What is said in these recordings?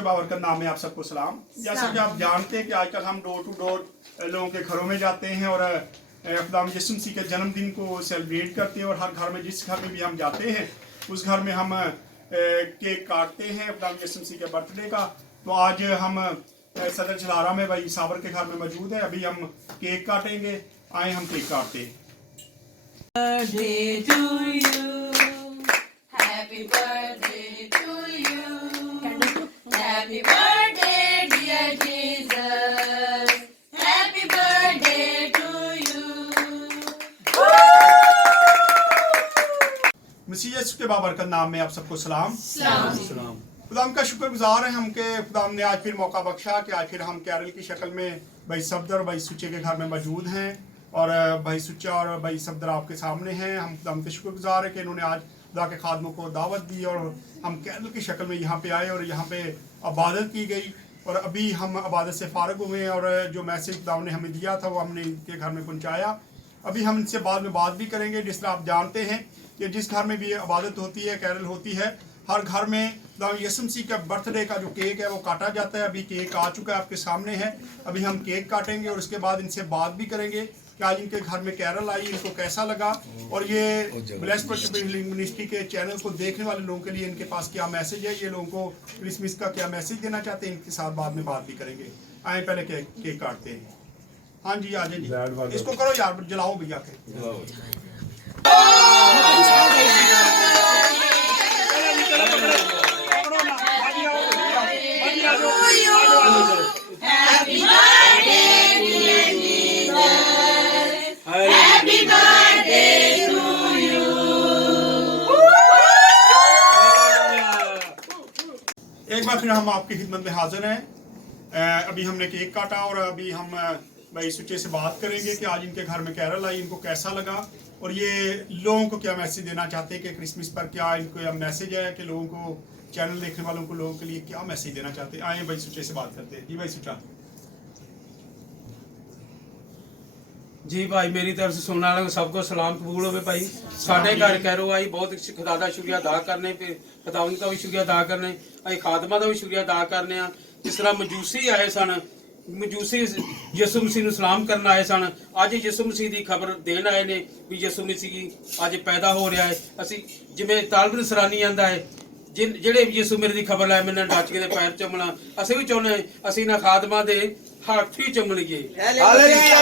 के बाबरकत नाम में आप सबको सलाम। जैसा कि आप जानते हैं कि आजकल हम डोर टू डोर लोगों के घरों में जाते हैं और खुदा यीशु मसीह के जन्मदिन को सेलिब्रेट करते हैं और हर घर में जिस घर में भी हम जाते हैं उस घर में हम केक काटते हैं खुदा यीशु मसीह के बर्थडे का। तो आज हम सदर छलारा में भाई साबर के घर में मौजूद है। अभी हम केक काटेंगे, आए हम केक काटते हैं। Birthday to you. Happy birthday to you. Happy birthday, dear Jesus. Happy birthday to you. मसीह यीशु के बाबरकत नाम में आप सबको सलाम। सलाम। खुदाम का शुक्रगुजार है हम के खुदाम ने आज फिर मौका बख्शा कि आज फिर हम कैरल की शक्ल में भाई सफदर और भाई सुच्चे के घर में मौजूद हैं और भाई सुच्चा और भाई सफदर आपके सामने हैं। हम खुदाम के शुक्रगुजार है कि इन्होंने आज खुदा के खादमों को दावत दी और हम कैरल की शक्ल में यहाँ पे आए और यहाँ पे इबादत की गई और अभी हम इबादत से फारग हुए और जो मैसेज खुदाम ने हमें दिया था वो हमने इनके घर में पहुँचाया। अभी हम इनसे बाद में बात भी करेंगे। जिस तरह आप जानते हैं कि जिस घर में भी इबादत होती है, कैरल होती है, हर घर में यीशु मसीह का बर्थडे का जो केक है वो काटा जाता है। अभी केक आ चुका है, आपके सामने है। अभी हम केक काटेंगे और उसके बाद इनसे बात भी करेंगे कि आज इनके घर में कैरल आई, इनको कैसा लगा और ये ब्लेस्ड वर्शिप मिनिस्ट्री के चैनल को देखने वाले लोगों के लिए इनके पास क्या मैसेज है, ये लोगों को क्रिसमस का क्या मैसेज देना चाहते हैं, इनके साथ बाद में बात भी करेंगे। आए पहले केक काटते हैं। हाँ जी, आ जाइए, इसको करो यार, जलाओ भैया के। Happy birthday, dear Jesus. Happy birthday to you. एक बार फिर हम आपकी खिदमत में हाजिर हैं। अभी हमने केक काटा और अभी हम भाई सुच्चे से बात करेंगे कि आज इनके घर में कैरल आई, इनको कैसा लगा और ये लोगों को क्या मैसेज देना चाहते हैं कि क्रिसमस पर क्या इनको यह मैसेज है कि लोगों को, चैनल देखने वालों को, लोगों के लिए क्या मैसेज देना चाहते हैं। आए भाई सुच्चे से बात करते हैं। जी भाई सुच्चा। जी भाई, मेरी तरफ से सुनने वालों को सबको सलाम कबूल हो भाई। साढ़े घर कैरो आई, बहुत खुदा का शुक्रिया अदा करने, फिर खुदावंद का भी शुक्रिया अदा करने, आई खादमा का भी शुक्रिया अदा करने। जिस तरह मजूसी आए सन, मजूसी यीशु मसीह ਨੂੰ सलाम करन आए सन, ਅੱਜ ਯਿਸੂ ਮਸੀਹ ਦੀ ਖਬਰ ਦੇਣ ਆਏ ਨੇ ਵੀ ਯਿਸੂ ਮਸੀਹ ਅੱਜ ਪੈਦਾ ਹੋ ਰਿਹਾ ਹੈ। ਅਸੀਂ ਜਿਵੇਂ ਤਾਲਬ ਨਸਰਾਨੀ ਆਂਦਾ ਹੈ, ਜਿਹੜੇ ਯਿਸੂ ਮੇਰੇ ਦੀ ਖਬਰ ਲੈ ਮੈਨੂੰ ਡੱਚ ਕੇ ਦੇ ਪੈਰ ਚੁੰਮਣਾ, ਅਸੀਂ ਵੀ ਚਾਹੁੰਦੇ ਅਸੀਂ ਨਾ ਖਾਦਮਾਂ ਦੇ ਹੱਥ ਹੀ ਚੁੰਮ ਲਈਏ। ਹਾਲੇਲੂਇਆ।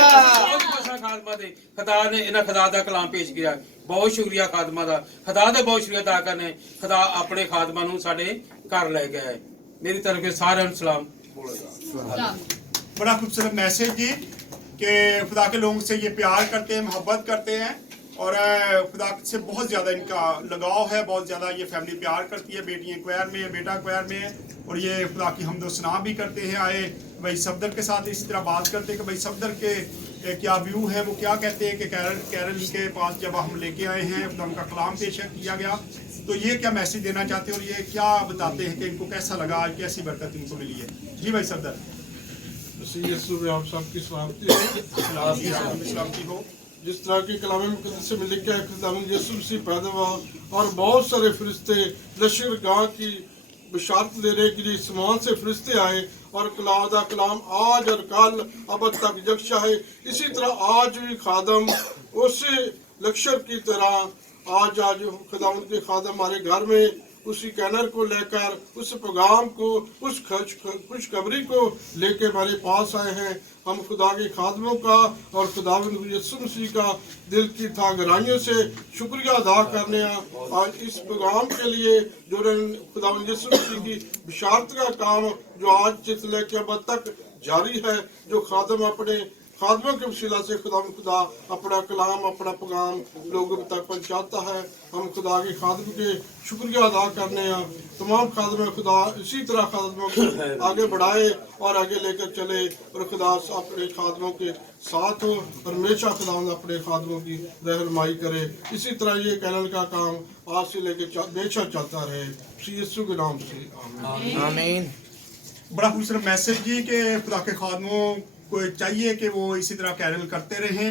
ਖਾਦਮਾਂ ਦੇ ਖੁਦਾ ਨੇ ਇਹਨਾਂ ਖੁਦਾ ਦਾ ਕਲਾਮ ਪੇਸ਼ ਕੀਤਾ। ਬਹੁਤ ਸ਼ੁਕਰੀਆ ਖਾਦਮਾਂ ਦਾ, ਖੁਦਾ ਦਾ ਬਹੁਤ ਸ਼ੁਕਰੀਆ ਅਦਾ ਕਰਨੇ। ਖੁਦਾ ਆਪਣੇ ਖਾਦਮਾਂ ਨੂੰ ਸਾਡੇ ਘਰ ਲੈ ਕੇ ਆਏ। मेरी तरफ से सारे सलाम। बड़ा खूबसूरत मैसेज जी कि खुदा के लोगों से ये प्यार करते हैं, मोहब्बत करते हैं और खुदा से बहुत ज़्यादा इनका लगाव है, बहुत ज़्यादा ये फैमिली प्यार करती है। बेटियाँ क्वायर में है, बेटा क्वायर में है और ये खुदा की हमदो सना भी करते हैं। आए भाई सफदर के साथ इसी तरह बात करते हैं कि भाई सफदर के क्या व्यू है, वो क्या कहते हैं कि कैरल के पास जब हम लेके आए हैं, खुदा का कलाम पेश किया गया तो ये क्या मैसेज देना चाहते हैं और ये क्या बताते हैं कि इनको कैसा लगा, आज कैसी बरकत इनको मिली है। जी भाई सफदर। यीशु में आप सबकी सलामती हो। जिस तरह के कलाम मुकद्दस में लिखा है खुदावंद यीशु मसीह पैदा हुआ और बहुत सारे फरिश्ते लश्करगाह की बशारत लेने के लिए आसमान से फरिश्ते आए और खुदा कलाम आज और कल अब तक यकसा है। इसी तरह आज भी खादम उस लश्कर की तरह आज खुदावंद के खादम हमारे घर में उसी कैनर को लेकर, उस पैगाम को, उस खुशखबरी को लेकर हमारे पास आए हैं। हम खुदा के खादमों का और खुदावंद यीशु मसीह का दिल की था गहराइयों से शुक्रिया अदा करने आज इस पैगाम के लिए जो खुदावंद यीशु मसीह की बिशारत का काम जो आज से लेकर अब तक जारी है, जो खादम अपने खादमों के वसीला से खुदा अपना कलाम, अपना पैगाम लोगों तक पहुँचाता है। हम खुदा के खादम के शुक्रिया अदा करने हैं। तमाम खादम खुदा इसी तरह खादमों को आगे बढ़ाए और आगे लेकर चले और खुदा अपने खादमों के साथ हो और हमेशा खुदा अपने खादमों की रहनुमाई करे। इसी तरह ये कैनल का काम आज से लेकर हमेशा चलता रहे। यीशु के नाम से आमीन। बड़ा खूबसूरत मैसेज जी कि खुदा के खादमों को चाहिए कि वो इसी तरह कैरल करते रहें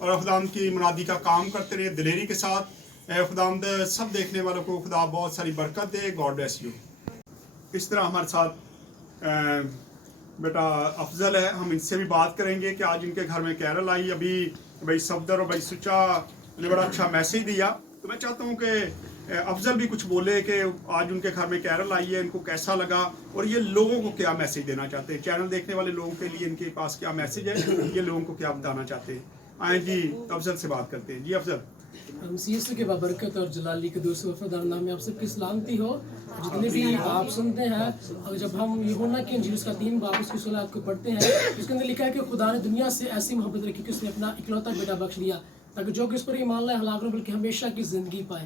और खुदावंद की मुनादी का काम करते रहें दिलेरी के साथ। खुदावंद सब देखने वालों को खुदा बहुत सारी बरकत दे। God bless you. इस तरह हमारे साथ बेटा अफजल है, हम इनसे भी बात करेंगे कि आज इनके घर में कैरल आई। अभी भाई सफदर और भाई सुचा ने बड़ा अच्छा मैसेज दिया, तो मैं चाहता हूँ कि अफजल भी कुछ बोले कि आज उनके घर में कैरल आई है, इनको कैसा लगा और ये लोगों को क्या मैसेज देना चाहते हैं, चैनल देखने वाले लोगों के लिए इनके पास क्या मैसेज है, ये लोगों को क्या बताना चाहते हैं। आए जी अफजल से बात करते हैं। जी अफजल। मसीह के बाबरकत और जलाली के दोस्तों वफादार नाम में आप सबकी सलामती हो। जितने भी आप सुनते हैं, और जब हम यूहन्ना की इंजील उसका 3 बाब उसकी 16 आपको पढ़ते हैं, उसके अंदर लिखा है कि खुदा ने दुनिया से ऐसी मोहब्बत रखी कि उसने अपना इकलौता बेटा बख्श दिया ताकि जो कि उस पर ईमान लाए हलाक न बल्कि हमेशा की ज़िंदगी पाए।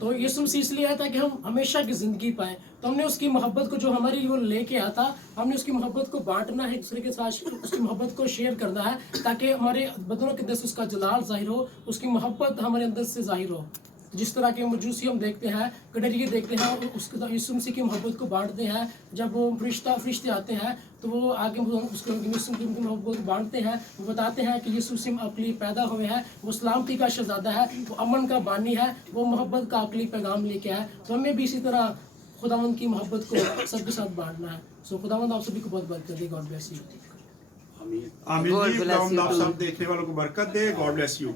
तो यीशु मसीह इसलिए आया था कि हम हमेशा की ज़िंदगी पाए। तो हमने उसकी मोहब्बत को जो हमारे लिए वो लेके आया था, हमने उसकी मोहब्बत को बांटना है, दूसरे के साथ उसकी मोहब्बत को शेयर करना है ताकि हमारे बदनों के अंदर से उसका जलाल जाहिर हो, उसकी मोहब्बत हमारे अंदर से जाहिर हो। जिस तरह के मजूसी हम देखते हैं, कटरिये देखते हैं, उसके यीशु मसीह की मोहब्बत को बांटते हैं। जब वो फरिश्ते आते हैं तो वो आगे उसको यीशु की मोहब्बत बांटते हैं, वो बताते हैं कि यीशु मसीह अकली पैदा हुए हैं, वो सलामती का शहजादा है, वो अमन का बानी है, वो मोहब्बत का अकली पैगाम लेके आए। तो हमें भी इसी तरह खुदावंद की मोहब्बत को सबके साथ बांटना है। सो खुदावंद आप सभी को बहुत बरकत दे। God bless you. आमीन जी। खुदावंद आप सब देखने वालों को बरकत दे। God bless you.